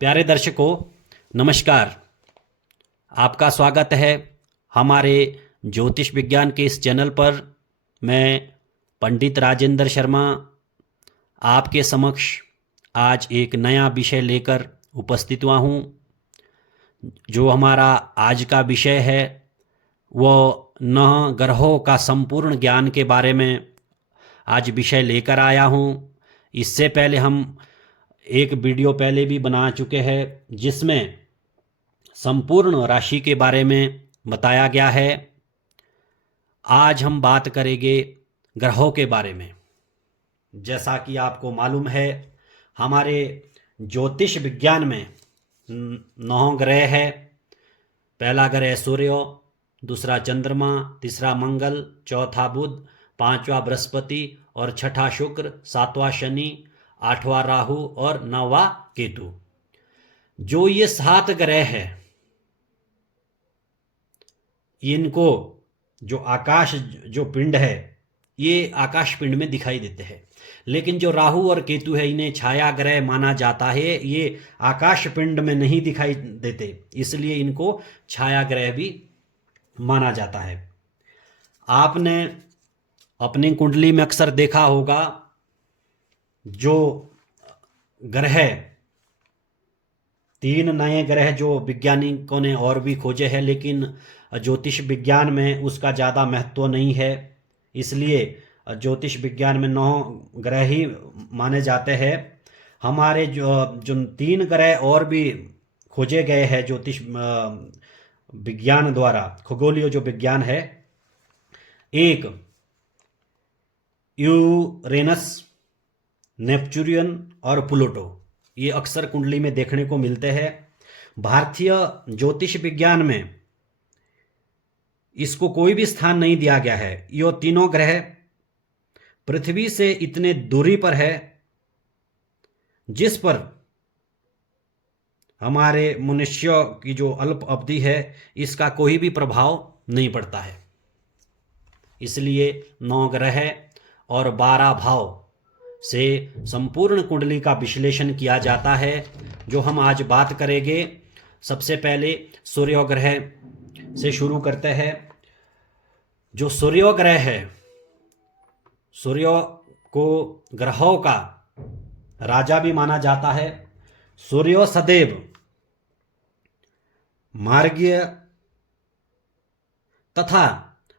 प्यारे दर्शकों, नमस्कार। आपका स्वागत है हमारे ज्योतिष विज्ञान के इस चैनल पर। मैं पंडित राजेंद्र शर्मा आपके समक्ष आज एक नया विषय लेकर उपस्थित हुआ हूँ। जो हमारा आज का विषय है वो नौ ग्रहों का संपूर्ण ज्ञान के बारे में आज विषय लेकर आया हूँ। इससे पहले हम एक वीडियो पहले भी बना चुके हैं जिसमें संपूर्ण राशि के बारे में बताया गया है। आज हम बात करेंगे ग्रहों के बारे में। जैसा कि आपको मालूम है, हमारे ज्योतिष विज्ञान में 9 ग्रह है। पहला ग्रह सूर्य, दूसरा चंद्रमा, तीसरा मंगल, चौथा बुध, पांचवा बृहस्पति और छठा शुक्र, सातवां शनि, आठवां राहु और नौवां केतु। जो ये 7 ग्रह है, इनको जो आकाश जो पिंड है, ये आकाश पिंड में दिखाई देते हैं। लेकिन जो राहु और केतु है, इन्हें छाया ग्रह माना जाता है। ये आकाश पिंड में नहीं दिखाई देते, इसलिए इनको छाया ग्रह भी माना जाता है। आपने अपनी कुंडली में अक्सर देखा होगा, जो ग्रह 3 नए ग्रह जो वैज्ञानिकों ने और भी खोजे हैं, लेकिन ज्योतिष विज्ञान में उसका ज़्यादा महत्व नहीं है। इसलिए ज्योतिष विज्ञान में 9 ग्रह ही माने जाते हैं। हमारे जो 3 ग्रह और भी खोजे गए हैं ज्योतिष विज्ञान द्वारा, खगोलीय जो विज्ञान है, एक यूरेनस, नेपच्यून और प्लूटो, ये अक्सर कुंडली में देखने को मिलते हैं। भारतीय ज्योतिष विज्ञान में इसको कोई भी स्थान नहीं दिया गया है। ये तीनों ग्रह पृथ्वी से इतने दूरी पर है जिस पर हमारे मनुष्य की जो अल्प अवधि है, इसका कोई भी प्रभाव नहीं पड़ता है। इसलिए 9 ग्रह और 12 भाव से संपूर्ण कुंडली का विश्लेषण किया जाता है, जो हम आज बात करेंगे। सबसे पहले सूर्य ग्रह से शुरू करते हैं। जो सूर्य ग्रह है, सूर्य को ग्रहों का राजा भी माना जाता है। सूर्य सदैव मार्गीय तथा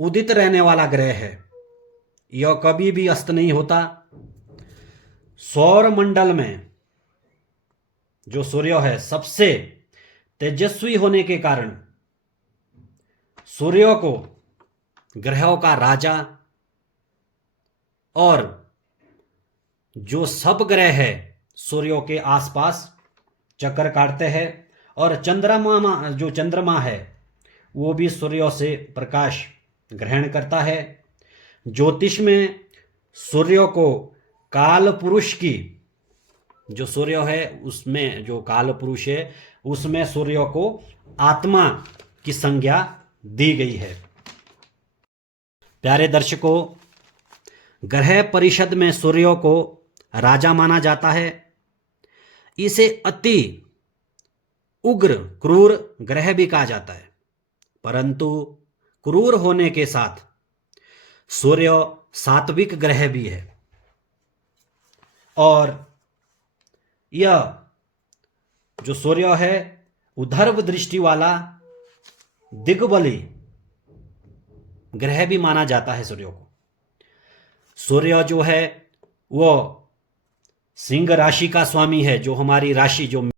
उदित रहने वाला ग्रह है। यह कभी भी अस्त नहीं होता। सौर मंडल में जो सूर्य है, सबसे तेजस्वी होने के कारण सूर्य को ग्रहों का राजा, और जो सब ग्रह है सूर्य के आसपास चक्कर काटते हैं। और जो चंद्रमा है वो भी सूर्य से प्रकाश ग्रहण करता है। ज्योतिष में सूर्य को काल पुरुष की, जो सूर्य है उसमें जो काल पुरुष है, उसमें सूर्य को आत्मा की संज्ञा दी गई है। प्यारे दर्शकों, ग्रह परिषद में सूर्य को राजा माना जाता है। इसे अति उग्र क्रूर ग्रह भी कहा जाता है, परंतु क्रूर होने के साथ सूर्य सात्विक ग्रह भी है। और यह जो सूर्य है, उधर्व दृष्टि वाला दिग्बली ग्रह भी माना जाता है सूर्य को। सूर्य जो है वो सिंह राशि का स्वामी है। जो हमारी राशि, जो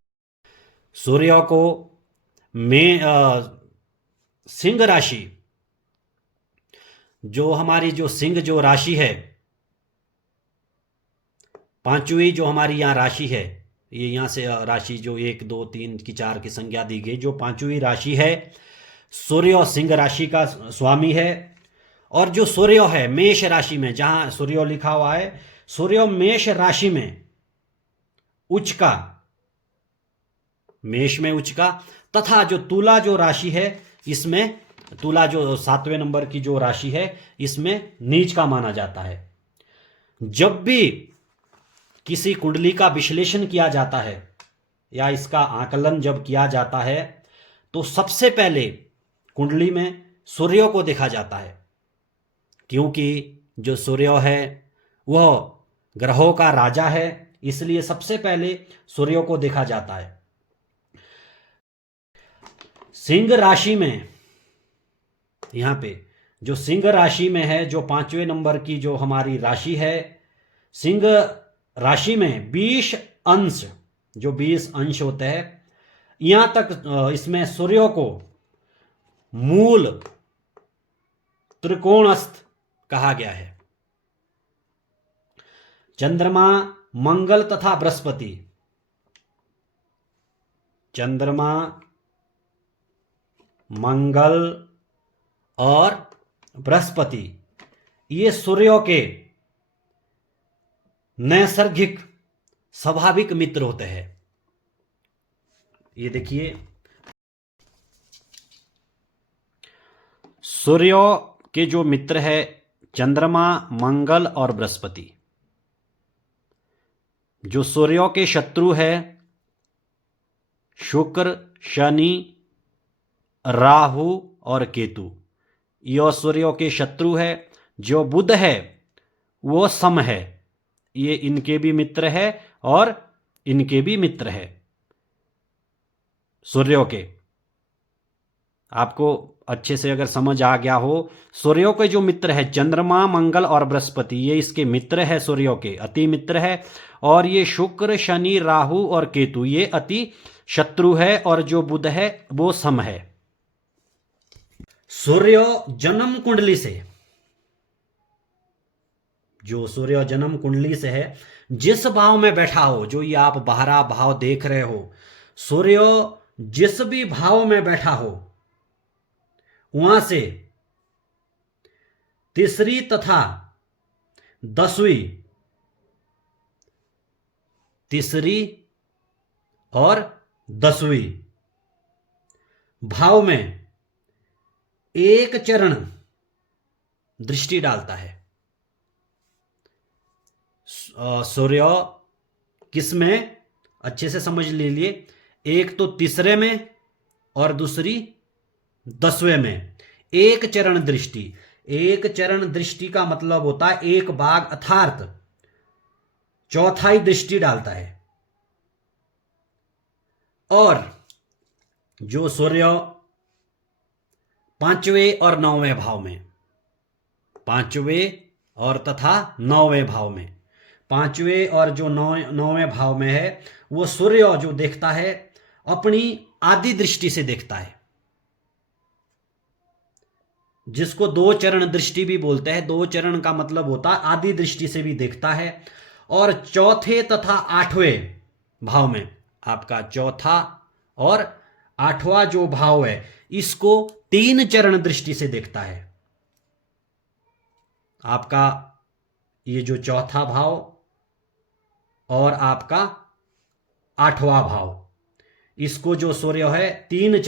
सूर्य को सिंह राशि, जो हमारी जो सिंह जो राशि है, 5वीं जो हमारी यहाँ राशि है, ये यहाँ से राशि जो 1 2 3 की 4 की संज्ञा दी गई, जो 5वीं राशि है, सूर्य सिंह राशि का स्वामी है। और जो सूर्य है मेष राशि में, जहां सूर्य लिखा हुआ है, सूर्य मेष राशि में उच्च का, मेष में उच्च का, तथा जो तुला जो राशि है, इसमें तुला जो 7वें नंबर की जो राशि है, इसमें नीच का माना जाता है। जब भी किसी कुंडली का विश्लेषण किया जाता है, या इसका आकलन जब किया जाता है तो सबसे पहले कुंडली में सूर्य को देखा जाता है, क्योंकि जो सूर्य है वह ग्रहों का राजा है, इसलिए सबसे पहले सूर्य को देखा जाता है। सिंह राशि में, यहाँ पे जो सिंह राशि में है, जो 5वें नंबर की जो हमारी राशि है, सिंह राशि में 20 अंश, जो 20 अंश होते हैं, यहां तक इसमें सूर्य को मूल त्रिकोणस्थ कहा गया है। चंद्रमा, मंगल तथा बृहस्पति, चंद्रमा, मंगल और बृहस्पति ये सूर्य के नैसर्गिक स्वाभाविक मित्र होते हैं। ये देखिए, सूर्य के जो मित्र है चंद्रमा, मंगल और बृहस्पति। जो सूर्य के शत्रु है शुक्र, शनि, राहु और केतु, यह सूर्य के शत्रु है। जो बुध है वो सम है, ये इनके भी मित्र है और इनके भी मित्र है सूर्य के। आपको अच्छे से अगर समझ आ गया हो, सूर्य के जो मित्र है चंद्रमा, मंगल और बृहस्पति, ये इसके मित्र है, सूर्य के अति मित्र है। और ये शुक्र, शनि, राहु और केतु ये अति शत्रु है, और जो बुध है वो सम है। सूर्य जन्म कुंडली से, जो सूर्य जन्म कुंडली से है, जिस भाव में बैठा हो, जो ये आप 12 भाव देख रहे हो, सूर्य जिस भी भाव में बैठा हो वहां से तीसरी तथा 10वीं, तीसरी और 10वीं भाव में एक चरण दृष्टि डालता है। सूर्य किस में, अच्छे से समझ लीजिए, एक तो तीसरे में और दूसरी 10वें में एक चरण दृष्टि। एक चरण दृष्टि का मतलब होता है एक भाग अर्थात चौथाई दृष्टि डालता है। और जो सूर्य 5वें और 9वें भाव में, 5वें और तथा 9वें भाव में, 5वें और जो 9वें भाव में है, वो सूर्य जो देखता है अपनी आदि दृष्टि से देखता है, जिसको 2 चरण दृष्टि भी बोलते हैं। 2 चरण का मतलब होता है आदि दृष्टि से भी देखता है। और चौथे तथा 8वें भाव में, आपका चौथा और 8वां जो भाव है, इसको 3 चरण दृष्टि से देखता है। आपका ये जो चौथा भाव और आपका 8वां भाव, इसको जो सूर्य है 3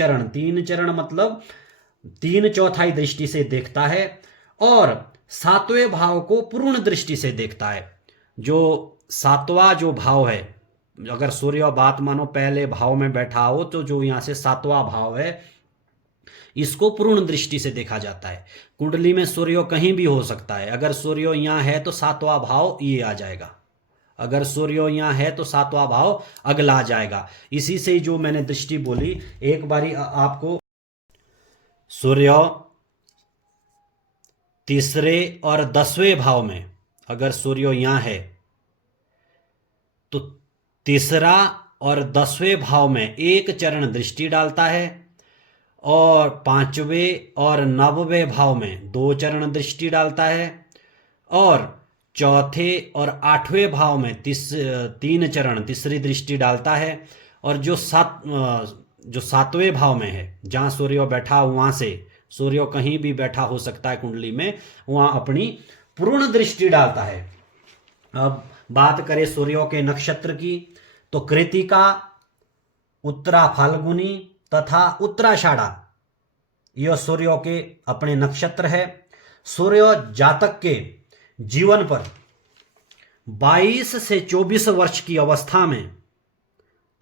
चरण मतलब 3 चौथाई दृष्टि से देखता है। और 7वें भाव को पूर्ण दृष्टि से देखता है। जो 7वां जो भाव है, अगर सूर्य बात मानो पहले भाव में बैठा हो, तो जो यहां से 7वां भाव है, इसको पूर्ण दृष्टि से देखा जाता है। कुंडली में सूर्य कहीं भी हो सकता है। अगर सूर्य यहां है तो 7वां भाव ये आ जाएगा, अगर सूर्य यहां है तो 7वां भाव अगला आ जाएगा। इसी से जो मैंने दृष्टि बोली, एक बारी आपको सूर्य तीसरे और 10वें भाव में अगर सूर्य यहां है तो तीसरा और 10वें भाव में एक चरण दृष्टि डालता है, और 5वें और 9वें भाव में 2 चरण दृष्टि डालता है, और चौथे और 8वें भाव में 3 चरण तीसरी दृष्टि डालता है। और जो 7वें भाव में है, जहां सूर्य बैठा वहां से, सूर्य कहीं भी बैठा हो सकता है कुंडली में, वहां अपनी पूर्ण दृष्टि डालता है। अब बात करें सूर्य के नक्षत्र की, तो कृतिका, उत्तरा फाल्गुनी तथा उत्तराषाढ़ा यह सूर्य के अपने नक्षत्र है। सूर्य जातक के जीवन पर 22 से 24 वर्ष की अवस्था में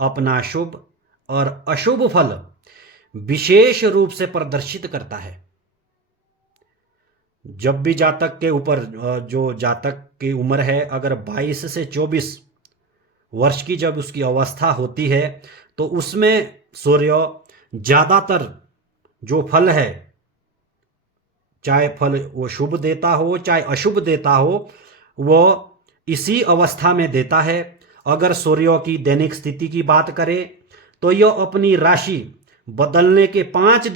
अपना शुभ और अशुभ फल विशेष रूप से प्रदर्शित करता है। जब भी जातक के ऊपर जो जातक की उम्र है अगर 22 से 24 वर्ष की जब उसकी अवस्था होती है तो उसमें सूर्य ज्यादातर जो फल है, चाहे फल वो शुभ देता हो चाहे अशुभ देता हो, वो इसी अवस्था में देता है। अगर सूर्य की दैनिक स्थिति की बात करें तो यह अपनी राशि बदलने के 5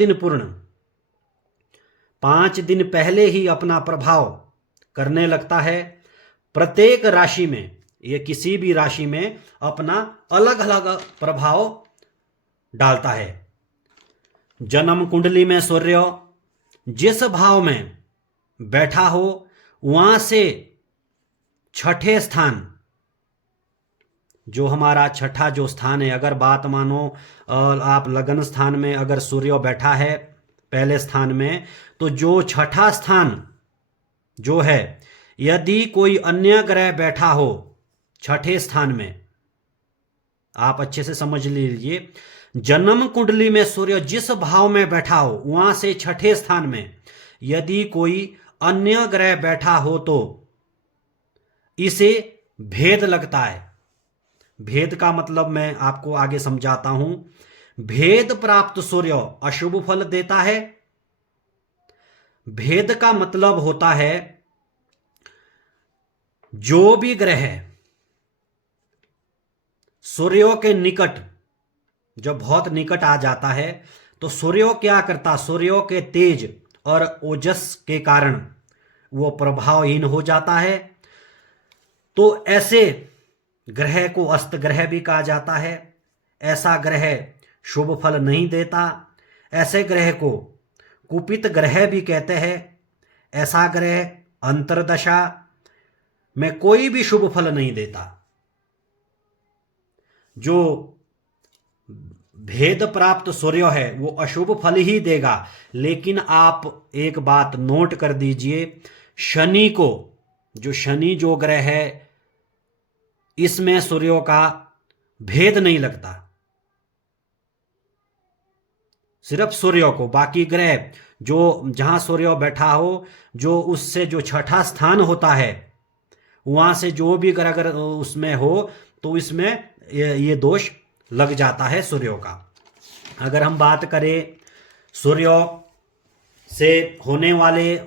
दिन पहले ही अपना प्रभाव करने लगता है। प्रत्येक राशि में, ये किसी भी राशि में अपना अलग अलग प्रभाव डालता है। जन्म कुंडली में सूर्य जिस भाव में बैठा हो वहां से छठे स्थान, जो हमारा छठा जो स्थान है, अगर बात मानो आप लगन स्थान में अगर सूर्य बैठा है पहले स्थान में, तो जो छठा स्थान जो है, यदि कोई अन्य ग्रह बैठा हो छठे स्थान में, आप अच्छे से समझ लीजिए, जन्म कुंडली में सूर्य जिस भाव में बैठा हो वहां से छठे स्थान में यदि कोई अन्य ग्रह बैठा हो तो इसे भेद लगता है। भेद का मतलब मैं आपको आगे समझाता हूं। भेद प्राप्त सूर्य अशुभ फल देता है। भेद का मतलब होता है जो भी ग्रह सूर्य के निकट, जब बहुत निकट आ जाता है तो सूर्य क्या करता, सूर्य के तेज और ओजस के कारण वो प्रभावहीन हो जाता है। तो ऐसे ग्रह को अस्त ग्रह भी कहा जाता है। ऐसा ग्रह शुभ फल नहीं देता। ऐसे ग्रह को कुपित ग्रह भी कहते हैं। ऐसा ग्रह अंतर्दशा में कोई भी शुभ फल नहीं देता। जो भेद प्राप्त सूर्य है वो अशुभ फल ही देगा। लेकिन आप एक बात नोट कर दीजिए, शनि को, जो शनि जो ग्रह है इसमें सूर्य का भेद नहीं लगता, सिर्फ सूर्य को। बाकी ग्रह जो जहां सूर्य बैठा हो, जो उससे जो छठा स्थान होता है वहां से जो भी ग्रह अगर उसमें हो तो इसमें ये दोष लग जाता है सूर्य का। अगर हम बात करें सूर्य से होने वाले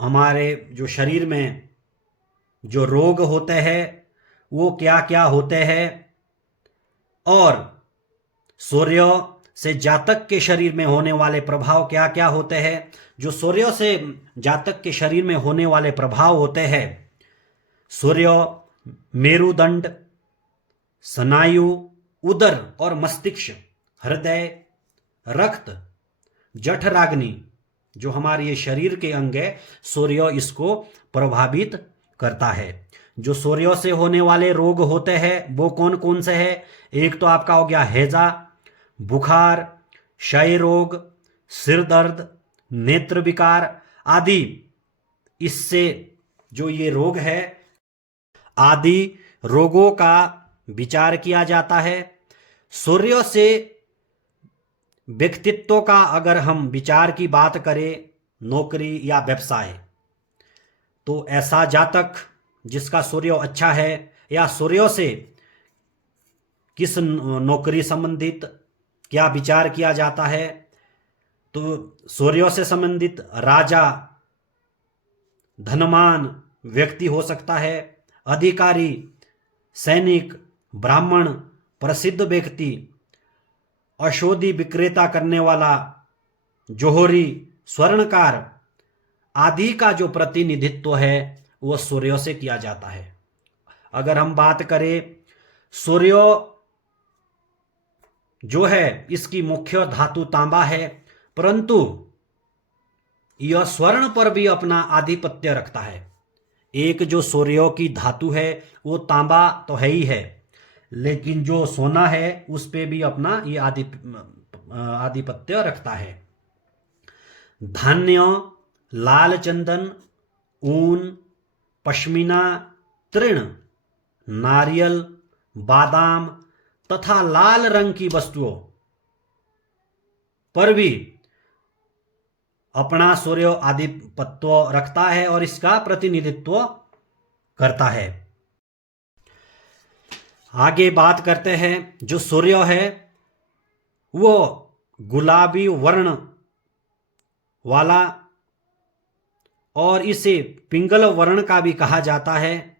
हमारे जो शरीर में जो रोग होते हैं वो क्या क्या होते हैं, और सूर्य से जातक के शरीर में होने वाले प्रभाव क्या क्या होते हैं। जो सूर्य से जातक के शरीर में होने वाले प्रभाव होते हैं, सूर्य मेरुदंड, स्नायु, उदर और मस्तिष्क, हृदय, रक्त, जठराग्नि, जो हमारे ये शरीर के अंग है, सूर्य इसको प्रभावित करता है। जो सूर्य से होने वाले रोग होते हैं वो कौन कौन से हैं? एक तो आपका हो गया हैजा, बुखार, क्षय रोग, सिर दर्द, नेत्र विकार आदि। इससे जो ये रोग है आदि रोगों का विचार किया जाता है। सूर्य से व्यक्तित्व का अगर हम विचार की बात करें, नौकरी या व्यवसाय, तो ऐसा जातक जिसका सूर्य अच्छा है या सूर्य से किस नौकरी संबंधित क्या विचार किया जाता है, तो सूर्य से संबंधित राजा, धनवान व्यक्ति हो सकता है, अधिकारी, सैनिक, ब्राह्मण, प्रसिद्ध व्यक्ति, औषधि विक्रेता करने वाला, जोहरी, स्वर्णकार आदि का जो प्रतिनिधित्व है वो सूर्य से किया जाता है। अगर हम बात करें, सूर्य जो है इसकी मुख्य धातु तांबा है, परंतु यह स्वर्ण पर भी अपना आधिपत्य रखता है। एक जो सूर्य की धातु है वो तांबा तो है ही है, लेकिन जो सोना है उस पे भी अपना ये आधिपत्य रखता है। धान्य, लाल चंदन, ऊन, पश्मीना, तृण, नारियल, बादाम, तथा लाल रंग की वस्तुओं पर भी अपना सूर्य आधिपत्य रखता है और इसका प्रतिनिधित्व करता है। आगे बात करते हैं, जो सूर्य है वो गुलाबी वर्ण वाला और इसे पिंगल वर्ण का भी कहा जाता है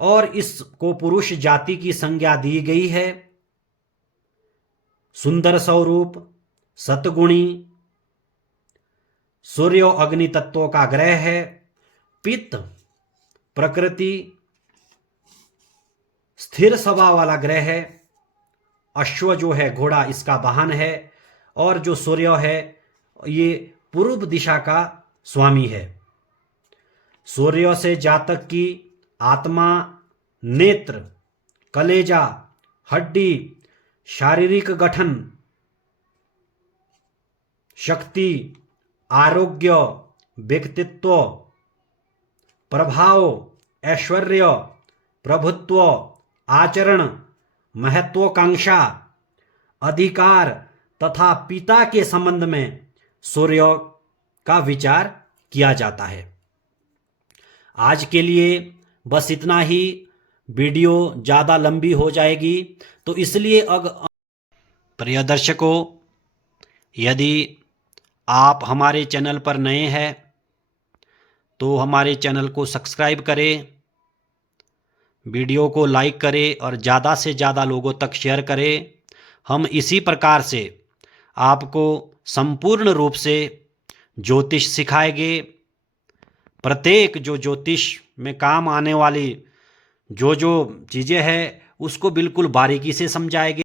और इसको पुरुष जाति की संज्ञा दी गई है। सुंदर स्वरूप, सतगुणी, सूर्य अग्नि तत्वों का ग्रह है। पित्त प्रकृति, स्थिर स्वभाव वाला ग्रह है। अश्व जो है घोड़ा, इसका वाहन है। और जो सूर्य है ये पूर्व दिशा का स्वामी है। सूर्य से जातक की आत्मा, नेत्र, कलेजा, हड्डी, शारीरिक गठन, शक्ति, आरोग्य, व्यक्तित्व, प्रभाव, ऐश्वर्य, प्रभुत्व, आचरण, महत्वाकांक्षा, अधिकार तथा पिता के संबंध में सूर्य का विचार किया जाता है। आज के लिए बस इतना ही। वीडियो ज़्यादा लंबी हो जाएगी तो इसलिए प्रिय दर्शकों, यदि आप हमारे चैनल पर नए हैं तो हमारे चैनल को सब्सक्राइब करें, वीडियो को लाइक करें और ज़्यादा से ज़्यादा लोगों तक शेयर करें। हम इसी प्रकार से आपको संपूर्ण रूप से ज्योतिष सिखाएंगे। प्रत्येक जो ज्योतिष में काम आने वाली जो चीज़ें हैं उसको बिल्कुल बारीकी से समझाएंगे।